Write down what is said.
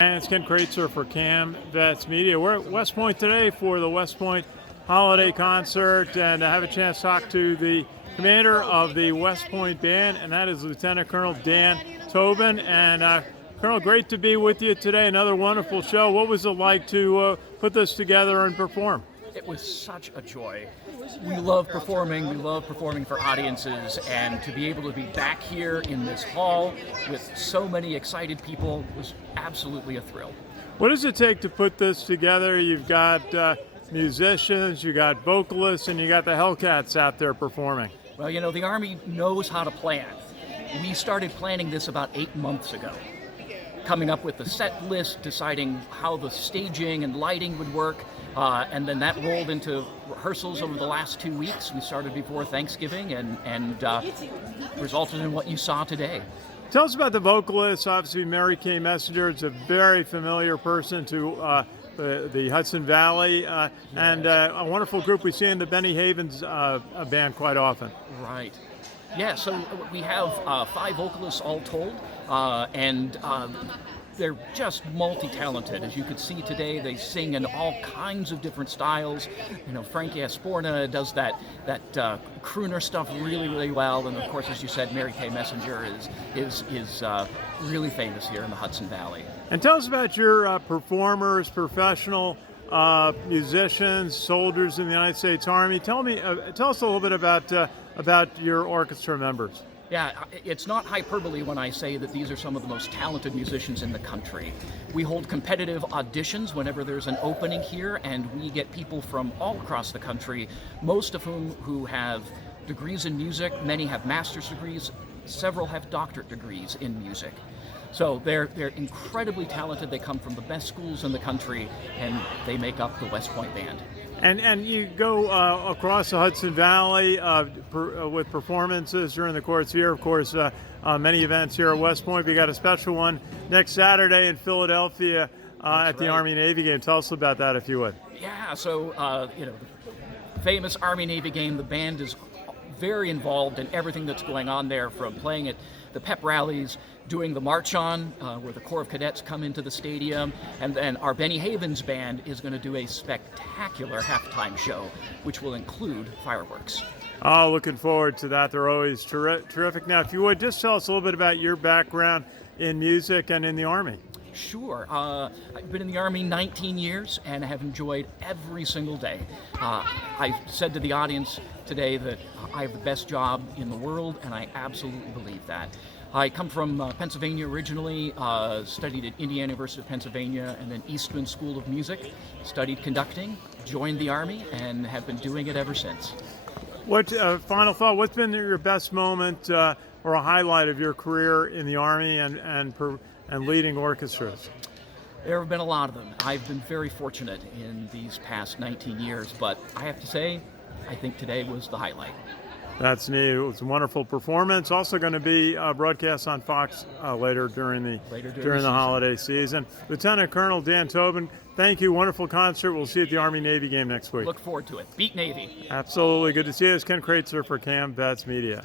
And it's Ken Kraetzer for Cam Vets Media. We're at West Point today for the West Point Holiday Concert, and I have a chance to talk to the commander of the West Point Band, and that is Lieutenant Colonel Dan Toven. And Colonel, great to be with you today. Another wonderful show. What was it like to put this together and perform? It was such a joy. We love performing. We love performing for audiences, and to be able to be back here in this hall with so many excited people was absolutely a thrill. What does it take to put this together? You've got musicians, you got vocalists, and you got the Hellcats out there performing. Well, you know, the Army knows how to plan. We started planning this about 8 months ago, coming up with the set list, deciding how the staging and lighting would work, and then that rolled into rehearsals over the last 2 weeks. We started before Thanksgiving and resulted in what you saw today. Tell us about the vocalist. Obviously, Mary Kay Messenger is a very familiar person to the Hudson Valley, and a wonderful group we see in the Benny Havens band quite often. Right. Yeah, so we have 5 vocalists all told, and they're just multi-talented. As you could see today, they sing in all kinds of different styles. You know, Frankie Asporna does that crooner stuff really well, and of course, as you said, Mary Kay Messenger is really famous here in the Hudson Valley. And tell us about your performers, professional musicians, soldiers in the United States Army. Tell us a little bit about your orchestra members. Yeah, it's not hyperbole when I say that these are some of the most talented musicians in the country. We hold competitive auditions whenever there's an opening here, and we get people from all across the country, most of whom who have degrees in music. Many have master's degrees, several have doctorate degrees in music. So they're incredibly talented. They come from the best schools in the country, and they make up the West Point Band. And you go across the Hudson Valley with performances during the course here. Of course, many events here at West Point. We got a special one next Saturday in Philadelphia at the Army-Navy game. Tell us about that, if you would. Yeah, so the famous Army-Navy game. The band is very involved in everything that's going on there, from playing at the pep rallies, doing the march on, where the Corps of Cadets come into the stadium, and then our Benny Havens band is going to do a spectacular halftime show, which will include fireworks. Oh, looking forward to that. They're always terrific. Now, if you would, just tell us a little bit about your background in music and in the Army. Sure. I've been in the Army 19 years and have enjoyed every single day. I said to the audience today that I have the best job in the world, and I absolutely believe that. I come from Pennsylvania originally, studied at Indiana University of Pennsylvania and then Eastman School of Music, studied conducting, joined the Army, and have been doing it ever since. What final thought? What's been your best moment or a highlight of your career in the Army and leading orchestras? There have been a lot of them. I've been very fortunate in these past 19 years, but I have to say, I think today was the highlight. That's neat. It was a wonderful performance. Also going to be broadcast on Fox later during the holiday season. Lieutenant Colonel Dan Toven, thank you. Wonderful concert. We'll see you at the Army-Navy game next week. Look forward to it. Beat Navy. Absolutely. Good to see you. It's Ken Kraetzer for Cam Vets Media.